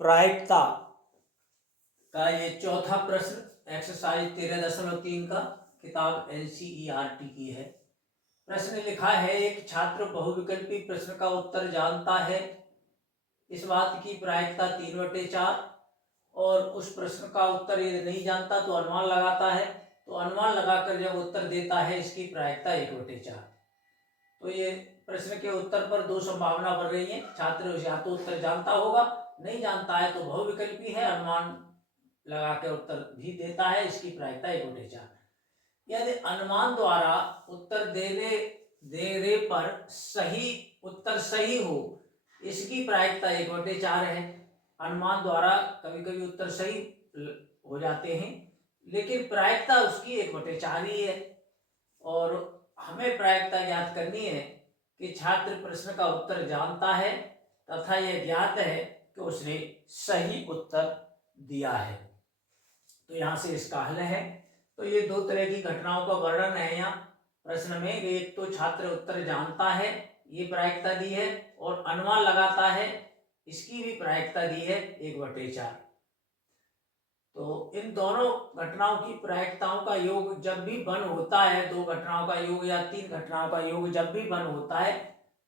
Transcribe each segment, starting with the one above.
प्रायिकता का ये चौथा प्रश्न एक्सरसाइज 13.3 का किताब एनसीईआरटी की है। प्रश्न लिखा है, एक छात्र बहुविकल्पी प्रश्न का उत्तर जानता है, इस बात की प्रायिकता 3/4 और उस प्रश्न का उत्तर यदि नहीं जानता तो अनुमान लगाता है, तो अनुमान लगाकर जब उत्तर देता है इसकी प्रायिकता 1/4। तो ये प्रश्न के उत्तर पर दो संभावना बन रही है। छात्र या तो उत्तर जानता होगा, नहीं जानता है तो बहुविकल्पी है, अनुमान लगा के उत्तर भी देता है, इसकी प्रायिकता 1/4। यदि अनुमान द्वारा उत्तर देने पर सही उत्तर सही हो, इसकी प्रायिकता 1/4 है। अनुमान द्वारा कभी कभी उत्तर सही हो जाते हैं, लेकिन प्रायिकता उसकी 1/4 ही है। और हमें प्रायिकता ज्ञात करनी है कि छात्र प्रश्न का उत्तर जानता है तथा यह ज्ञात है कि उसने सही उत्तर दिया है। तो यहाँ से इसका हल है। तो ये दो तरह की घटनाओं का वर्णन है यहाँ प्रश्न में। एक तो छात्र उत्तर जानता है, ये प्रायिकता दी है, और अनुमान लगाता है, इसकी भी प्रायिकता दी है 1/4। तो इन दोनों घटनाओं की प्रायिकताओं का योग जब भी बन होता है, दो घटनाओं का योग या तीन घटनाओं का योग जब भी बन होता है,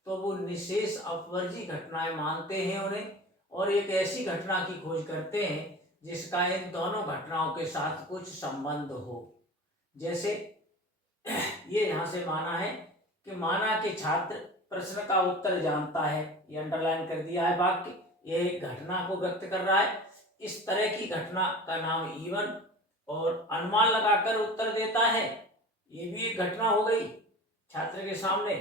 तो वो निशेष अपवर्जी घटनाएं मानते हैं उन्हें, और एक ऐसी घटना की खोज करते हैं जिसका इन दोनों घटनाओं के साथ कुछ संबंध हो। जैसे ये यहाँ से माना है कि माना कि छात्र प्रश्न का उत्तर जानता है, ये अंडरलाइन कर दिया है वाक्य, ये एक घटना को व्यक्त कर रहा है। इस तरह की घटना का नाम ईवन, और अनुमान लगाकर उत्तर देता है, ये भी एक घटना हो गई छात्र के सामने।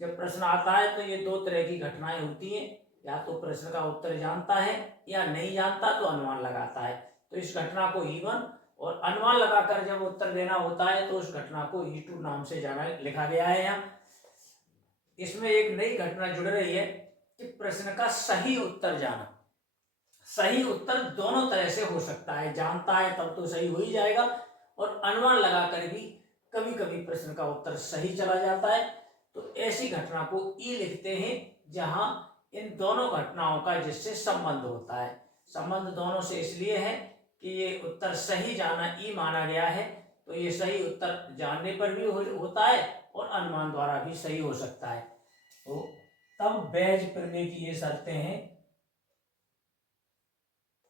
जब प्रश्न आता है तो ये दो तरह की घटनाएं होती हैं, या तो प्रश्न का उत्तर जानता है या नहीं जानता तो अनुमान लगाता है। तो इस घटना को ईवन, और अनुमान लगाकर जब उत्तर देना होता है तो उस घटना को E2 नाम से जाना लिखा गया है यहाँ। इसमें एक नई घटना जुड़ रही है कि प्रश्न का सही उत्तर जाना। सही उत्तर दोनों तरह से हो सकता है, जानता है तब तो सही हो ही जाएगा, और अनुमान लगाकर भी कभी कभी प्रश्न का उत्तर सही चला जाता है। तो ऐसी घटना को ई लिखते हैं जहां इन दोनों घटनाओं का जिससे संबंध होता है। संबंध दोनों से इसलिए है कि ये उत्तर सही जाना ई माना गया है, तो ये सही उत्तर जानने पर भी होता है और अनुमान द्वारा भी सही हो सकता है। तो तब बैज प्रमेय की ये शर्तें हैं।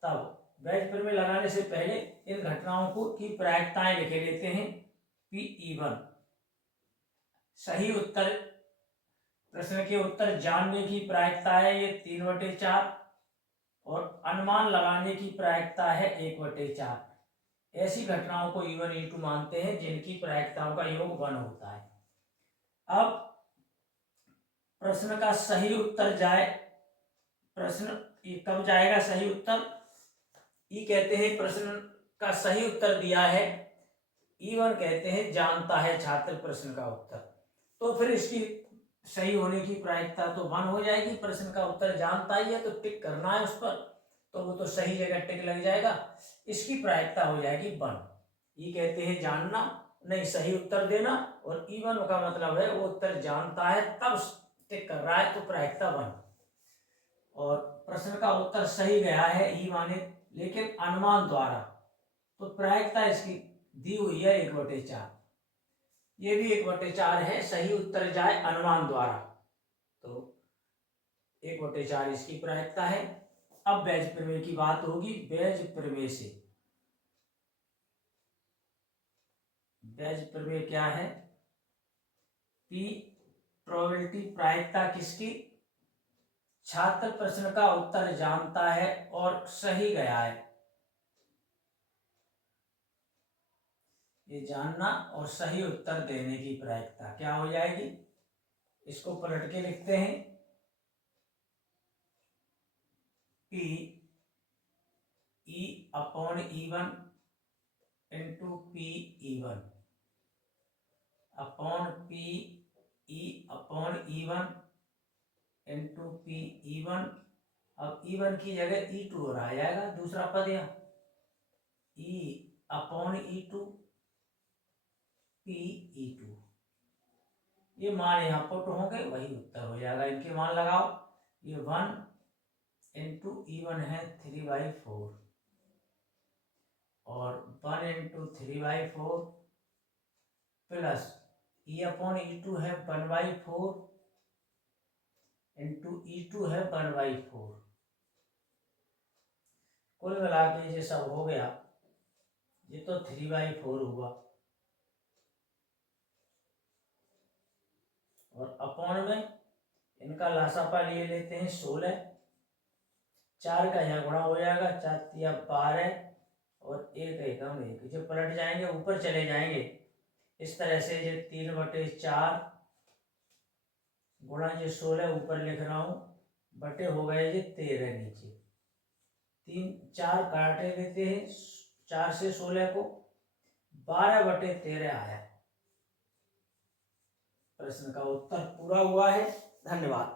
तब बैज प्रमेय लगाने से पहले इन घटनाओं को की प्रायिकताएं लिखे लेते हैं। P1 सही उत्तर, प्रश्न के उत्तर जानने की प्रायिकता है ये 3/4, और अनुमान लगाने की प्रायिकता है 1/4। ऐसी घटनाओं को E1 E2 मानते हैं जिनकी प्रायिकताओं का योग 1 होता है। अब प्रश्न का सही उत्तर जाए, प्रश्न कब जाएगा सही उत्तर? ई कहते हैं प्रश्न का सही उत्तर दिया है, E1 कहते हैं जानता है छात्र प्रश्न का उत्तर। तो फिर इसकी सही होने की प्रायिकता तो 1 हो जाएगी। प्रश्न का उत्तर जानता ही है तो टिक करना है उस पर, तो वो तो सही जगह टिक लग जाएगा, इसकी प्रायिकता हो जाएगी 1। ये कहते हैं जानना, नहीं सही उत्तर देना, और E1 का मतलब है वो उत्तर जानता है तब टिक कर रहा है, तो प्रायिकता 1। और प्रश्न का उत्तर सही गया है ई माने, लेकिन अनुमान द्वारा, तो प्रायिकता इसकी दी हुई है 1/4। ये भी 1/4 है, सही उत्तर जाए अनुमान द्वारा, तो 1/4 इसकी प्रायिकता है। अब बैज प्रमेय की बात होगी। बैज प्रमेय से, बैज प्रमेय क्या है? P प्रोबेबिलिटी प्रायिकता किसकी? छात्र प्रश्न का उत्तर जानता है और सही गया है, ये जानना और सही उत्तर देने की प्रायिकता क्या हो जाएगी? इसको पलट के लिखते हैं। P E/E1 into P/E1 upon P E/E1 into P/E1। अब E1 की जगह E2 और आ जाएगा दूसरा पद, या E/E2 P/E2। ये मान यहाँ पुट होंगे, वही उत्तर हो जाएगा। इनके मान लगाओ, ये 1 × इंटू E1 है 3/4 और 1 इंटू 3/4 प्लस E/E2 है 1/4 इंटू E2 है 1/4। कुल मिला के ये सब हो गया, ये तो 3/4 हुआ और अपॉन में इनका लासापा लिए लेते हैं 16, 4 का यहाँ गुणा हो जाएगा, 4 या 12 और 1 एकम 1, जो पलट जाएंगे ऊपर चले जाएंगे इस तरह से। ये 3/4 गुणा ये 16 ऊपर लिख रहा हूँ, बटे हो गए ये 13 नीचे। 3 4 काटे देते हैं, 4 से 16 को 12/13 आया। प्रश्न का उत्तर पूरा हुआ है। धन्यवाद।